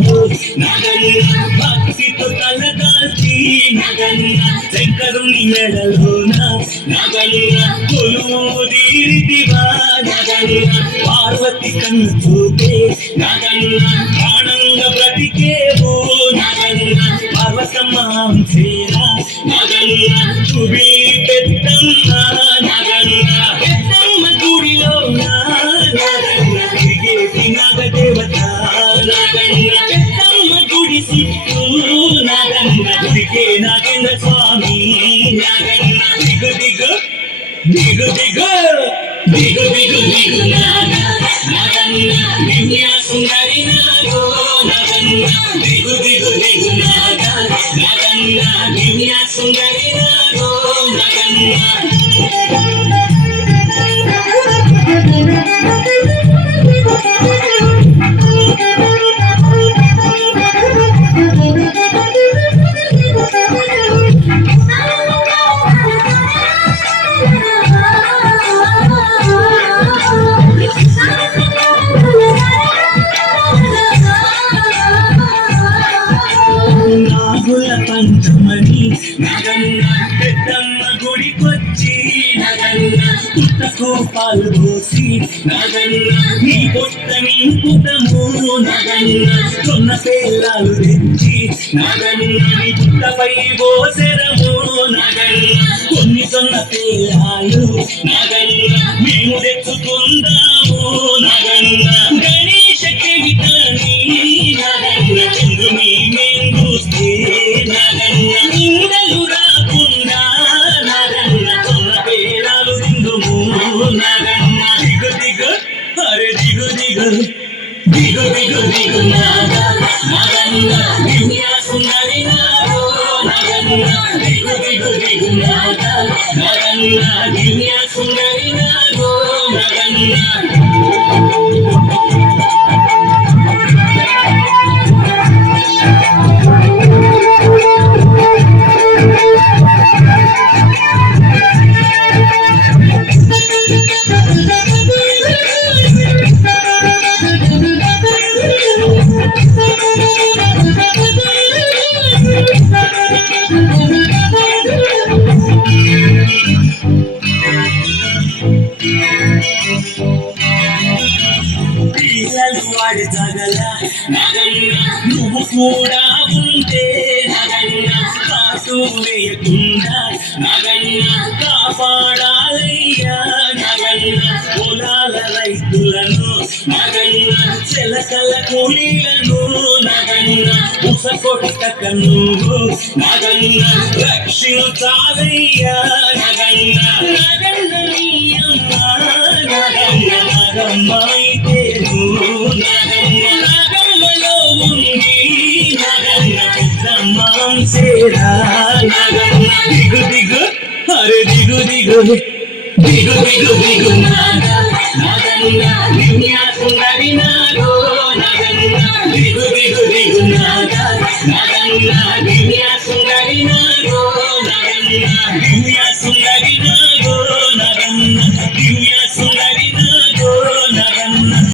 పాదాలు నగన్న భక్తితో తలదాల్చి నగన్న శంకరుని మెడలోన నగన్న కొలువు తీరితివా నగన్న పార్వతి కన్ను చూపే నగన్న ప్రాణంగా బ్రతికేవు నగన్న పర్వతమ్మ అంశేరా నగన్న చుబి పెద్దమ్మ నగన్న పెద్దమ్మ గుడిలో నగన్న తిరిగేటి నాగదేవత నగన్న పెద్దమ్మ గుడి చుట్టూ నగన్న తిరిగే నాగేంద్ర స్వామి నగన్న దిగు దిగు దిగు దిగు దిగు దిగు దిగు నగన్న దివ్య సుందరి నాగో నగన్న దిగు దిగు దిగు నగన్న దివ్య సుందరి నాగో నగన్న నాగుల పంచమని నగన్న పెద్దమ్మ గుడికొచ్చి నగన్న పుట్టకు పాలు పోసి నగన్న నీ పొట్ట నింపుటము నగన్న కొన్న పేలాలు తెచ్చి నగన్న నీ పుట్టపై పోసెరము నగన్న కొన్ని కొన్న పేలాలు నగన్న మేము తెచ్చుకుందాము నగన్న గణేశ కవితని నగన్న చంద్రుని మేము చూస్తే నగన్న ఇందలు రాకుండా నగన్న కొన్న పేలాలు తిందుము నగన్న దిగు దిగు అరే దిగు దిగు దిగు దిగు దిగు నగన్న దివ్య సుందరి నాగో నగన్న దిగు దిగు దిగు నగన్న దివ్య సుందరి నాగో నగన్న పిల్లలు వాడి తగల నగన్న నువ్వు కూడా ఉంటే నగన్న కాటు వేయకుండా నగన్న కాపాడాలయ్యా నగన్న పొలాల రైతులను నగన్న చెలకల కూలీలను నగన్న ఉస కొట్టక నువ్వు నగన్న రక్షించాలయ్యా నగన్న నగన్న నీ అమ్మ నగన్న నగమ్మైతే నగన్న నగమ్మలో ఉంది నగన్న పెద్దమ్మ అంశేరా నగన్న దిగు దిగు అరే దిగు దిగు దిగు దిగు దిగు నగన్న దివ్య సుందరి నాగో నగన్న దిగు దిగు దిగు నగన్న దివ్య సుందరి నాగో నగన్న దివ్య సుందరి